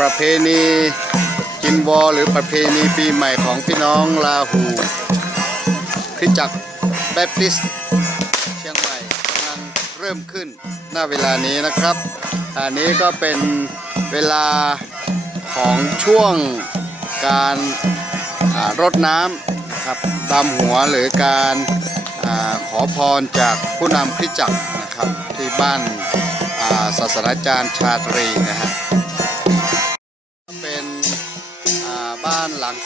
ประเพณีกินวอหรือประเพณีปีใหม่ของพี่น้องลาหูคริจักแบปติสเชียงใหม่กำลังเริ่มขึ้นหน้าเวลานี้นะครับ อันนี้ก็เป็นเวลาของช่วงการรดน้ำนะครับดำหัวหรือการอขอพรจากผู้นำคริจักนะครับที่บ้านศาสนาจารย์ชาตรีนะฮะ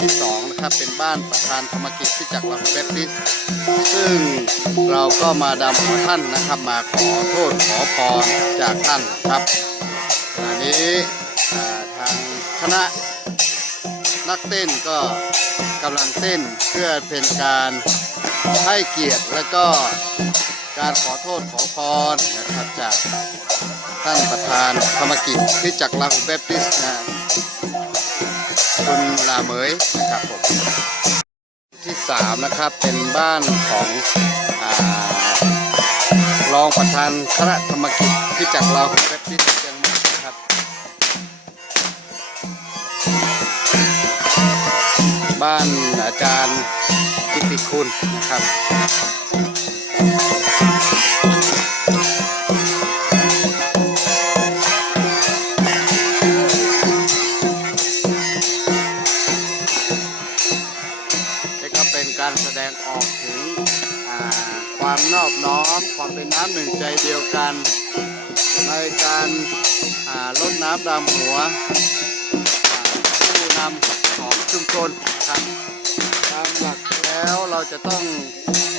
ที่สองนะครับเป็นบ้านประธานธรรมกิจที่จากรลาหูแบปติสซึ่งเราก็มาดำหัวท่านนะครับ มาขอโทษขอพรจากท่านครับขณะนี้ทางคณะนักเต้นก็กำลังเต้นเพื่อเป็นการให้เกียรติและก็การขอโทษขอพรนะครับจากท่านประธานธรรมกิจที่จากรลาหูแบปติสนะ คุณลาเมยนะครับผมที่สามนะครับเป็นบ้านของอรองประธานคณะธรรมกิจที่จากเราแบปติสต์เชียงใหม่นะครับบ้านอาจารย์กิติคุณนะครับ ความนอบน้อมความเป็นน้ำหนึ่งใจเดียวกัน ในการาลดน้ำดำหัวผู้นำของชุมชนครับตามหลักแล้วเราจะต้อง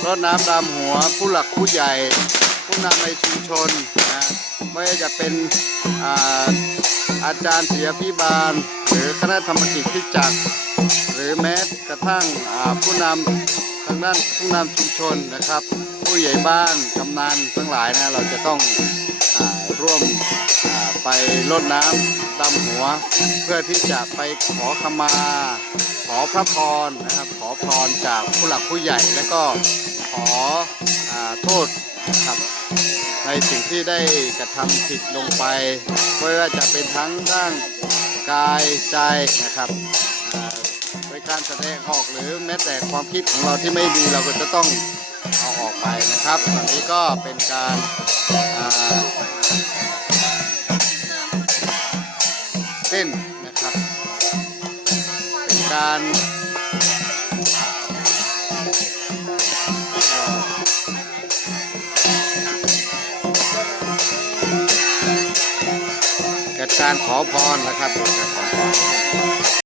รดน้ำดำหัวผู้หลักผู้ใหญ่ ผู้นำในชุมชนนะไม่ว่าจะเป็นอาอาจารย์เสียพิบาล หรือคณะธรรมกิจที่จักหรือแม้กระทั่งผู้นำทางด้านผู้นำชุมชนนะครับ ผู้ใหญ่บ้านกำนันทั้งหลายนะเราจะต้องอร่วมไปรดน้ำดำหัว เพื่อที่จะไปขอขมา ขอพระพรนะครับ ขอพรจากผู้หลักผู้ใหญ่และก็ขออโทษนะครับในสิ่งที่ได้กระทำผิดลงไปไม่ว่าจะเป็นทั้งด้านกายใจนะครับอ่าโดยการแสดงออกหรือแม้แต่ความคิดของเราที่ไม่ดีเราก็จะต้อง ออกไปนะครับ ตอนนี้ก็เป็นการาเต้นนะครับ เป็นการเกิดการขอพรนะครับเกิดการขอพร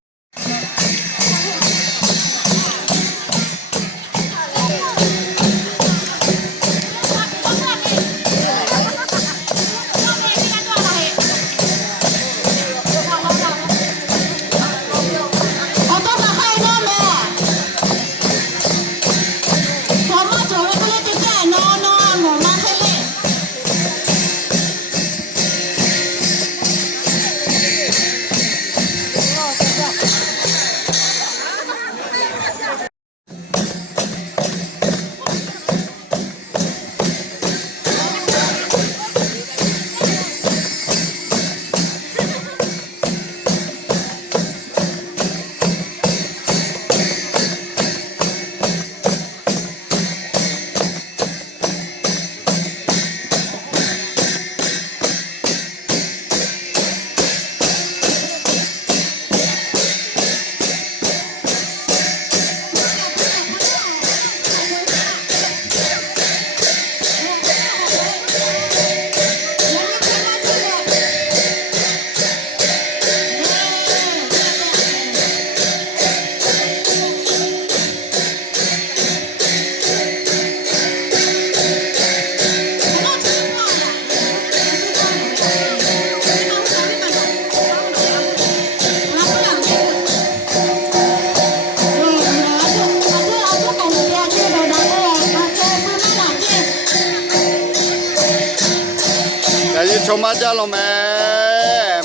มมาจ้าลงแม่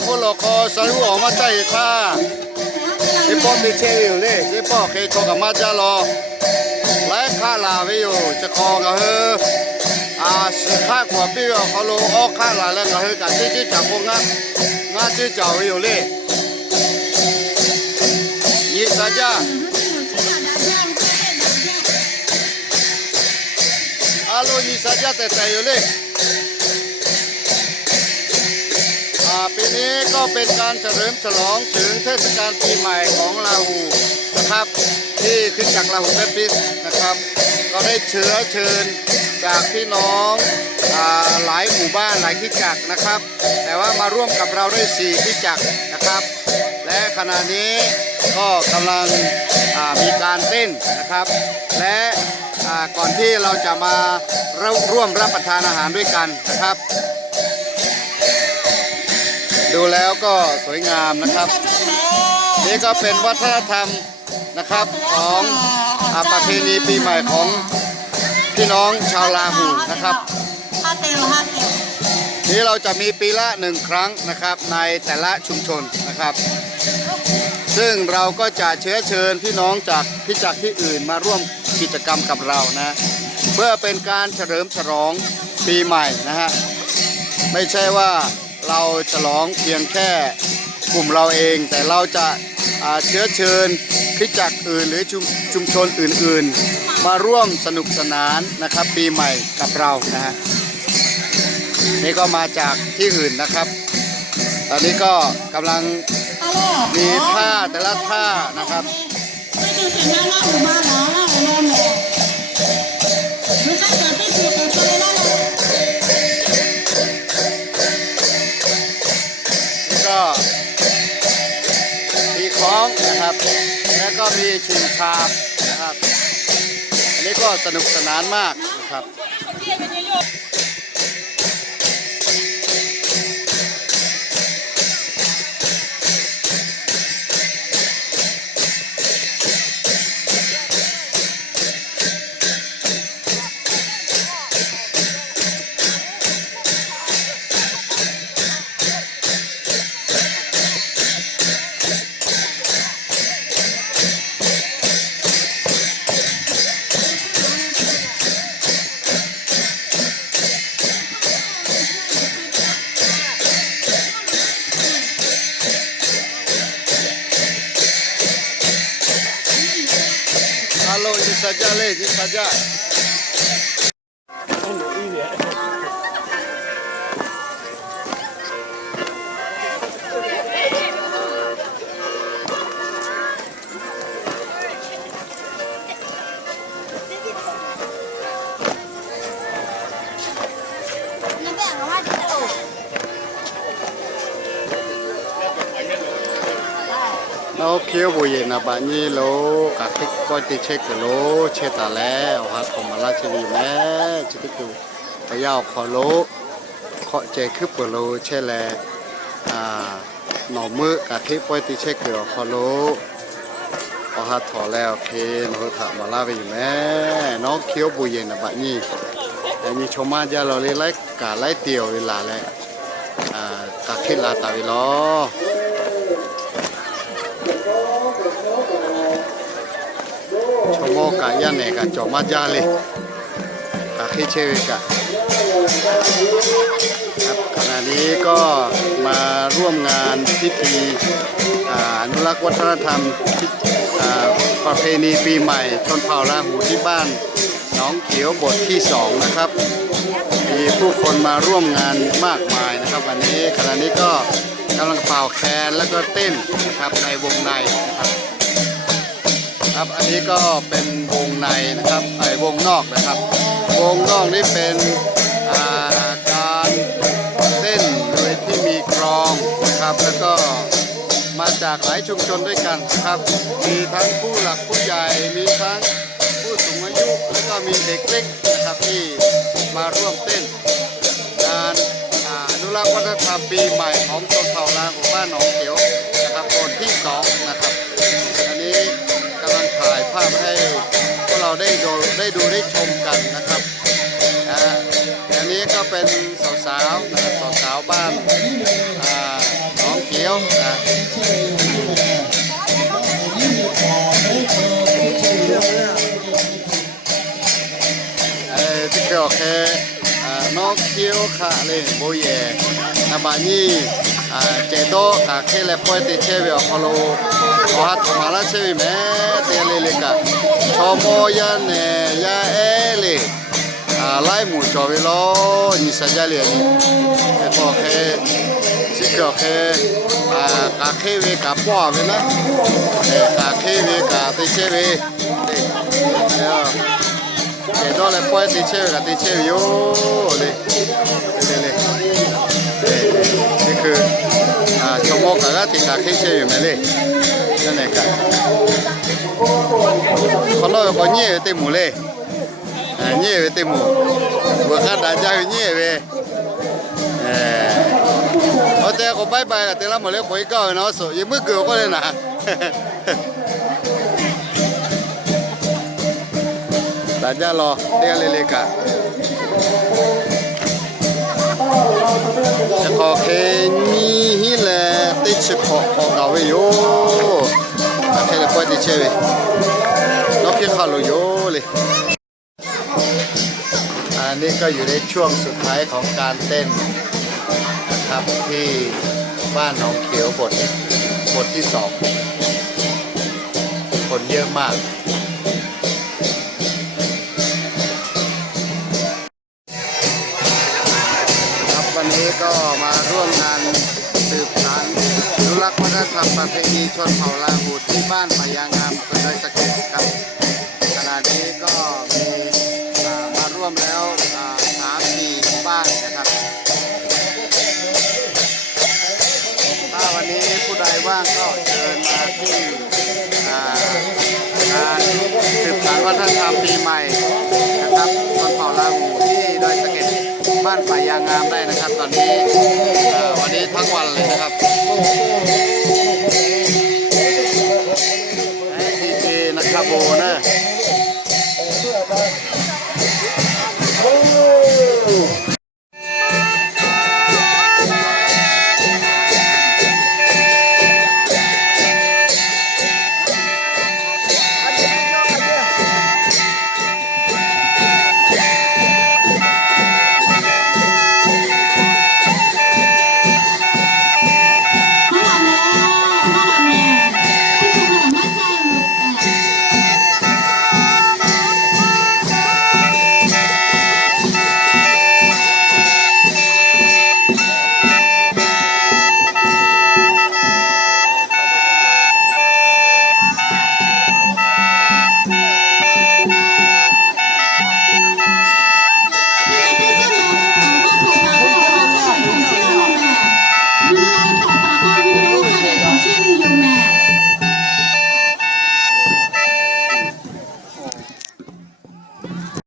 มุลคอสรุออกมาใจข้าที่ป้อมที่เชี่ยวเลยที่ป้อเคยชมกับมาจ้ารอไล่ข้าลาไปอยู่จะคอกับเฮออาสิข้ากว่าพี่เขาโลออกข้าลาแล้วกับเฮอกับที่ที่จับพวกงั้นงานที่เจ้าอยู่เลย saja. Halo ni saja teteh Yuli อ่าปี นี้ก็เป็นการเฉลิมฉลองถึงเทศกาลปีใหม่ของลาหูนะครับ ที่ขึ้นจากลาหูเบปิสนะครับ ก็ได้เชื้อเชิญจากพี่น้องอ่าหลายหมู่บ้านหลายที่จักนะครับ แต่ว่ามาร่วมกับเราด้วยสี่ที่จักนะครับ และขณะนี้ก็กำลังอ่ามีการเต้นนะครับ และอ่าก่อนที่เราจะมาร่วมรับประทานอาหารด้วยกันนะครับ ดูแล้วก็สวยงามนะครับ นี่ก็เป็นวัฒนธรรมนะครับของอาประเพณีปีใหม่ของพี่น้องชาวลาหูนะครับนี่เราจะมีปีละหนึ่งครั้งนะครับในแต่ละชุมชนนะครับ ซึ่งเราก็จะเชื้อเชิญพี่น้องจากที่จากที่อื่นมาร่วมกิจกรรมกับเรานะเพื่อเป็นการเฉลิมฉลองปีใหม่นะฮะไม่ใช่ว่า เราฉลองเพียงแค่กลุ่มเราเอง แต่เราจะาเชื้อเชิญคริจักอื่นหรือชุมชุมชนอื่นๆ มาร่วมสนุกสนานนะครับ ปีใหม่กับเรานะฮะนี่ก็มาจากที่อื่นนะครับ ตอนนี้ก็กำลังมีท่าแต่ละท่านะครับ มีชิงชาบนะครับ อันนี้ก็สนุกสนานมากนะครับ Halo, ini saja le, ini เคียวบุเยนะบานี้โลกะทิกก็ติเช็คโลเชตาแล้วฮะของมาราชวีแม่จิติกูพยาวขอโลขอเจคือเปโลเชแลอ่าหน่อมือกะทิปอยติเช็คเกอขอโลขอฮัดถอแล้วเคนโหถามาราไปแม่น้องเคียวบุเยนะบานี้แต่มีชมมาจะเราเล็กกะไล่เตียวเวลาแลอ่ากะคิดลาตาวิโล รับขณะนี้ก็มาร่วมงานพิธีอนุรักษ์วัฒนธรรมประเพณีปีใหม่ชนเผ่าลาหูที่บ้านหนองเขียวบทที่สองนะครับ มีผู้คนมาร่วมงานมากมายนะครับ วันนี้ขณะนี้ก็กำลังเป่าแคนแล้วก็เต้นนะครับในวงในนะครับ ครับ อันนี้ก็เป็นวงในนะครับไอ้วงนอกนะครับ วงนอกนี่เป็นาการเต้นโดยที่มีกรองนะครับ แล้วก็มาจากหลายชุมชนด้วยกันนะครับ มีทั้งผู้หลักผู้ใหญ่มีทั้งผู้สูงอายุแล้วก็มีเด็กเล็กนะครับที่มาร่วมเต้นงานอ่าอนุรักษ์วัฒนธรรมปีใหม่ของชนเผ่าลางของบ้านหนอง ดูได้ดูได้ชมกันนะครับอันนี้ก็เป็นสาวๆนะครับสาวๆบ้านอ่าหนองเขียวนะเออที่เกี่ยวแค่น้องเขียวค่ะเลยโบเยนะบ้านี่อ่าเจโตกะเคเลปอยติเชวิอคโลขอฮัดมาลาเชวิแม่เตเลเชอมอยาเนยาเอเลอ่าไล่หมู่จอวิโล นิสัจจะเลยนี่เอพอเคสิกอเคอ่ากะเคเวกะป้อเวนะเอกะเคเวกะติเชวิเออเจโตเลปอยติเชวิกะติเชวิโยเลยเลยเลยนี่คืออ่าชมโมกะกะติกะเคเชอยู่ไหมเลยนั่นเองกันคนเราก็เนี่ยเต็มหมู่เลย อ่าเนี่ยเต็มหมู่บัวข้าด่านจ้าอยู่เนี่ยเว้ยเออเอาแต่ก็บายบายกันแต่ละ จ้ารอเรียกเลยเลยกะขอเคนี่ฮิแลติดขอขอเก่าไว้โยโอเคเลยปล่อยติดเชยนกที่เข้าโลโยเลยอันนี้ก็อยู่ในช่วงสุดท้ายของการเต้นนะครับที่บ้านหนองเขียวบทบทที่สองคนเยอะมาก ก็มาร่วมงานสืบสานอนุรักษ์วัฒนธรรมประเพณีชนเผ่าลาหูที่บ้านปายางามอำเภอดอยสะเก็ดครับขณะนี้ก็มีมาร่วมแล้วสามสี่บ้านนะครับถ้าวันนี้ผู้ใดว่างก็เชิญมาที่งานสืบสานวัฒนธรรมปีใหม่ บ้านป่ายางงามได้นะครับ ตอนนี้วันนี้ทั้งวันเลยนะครับ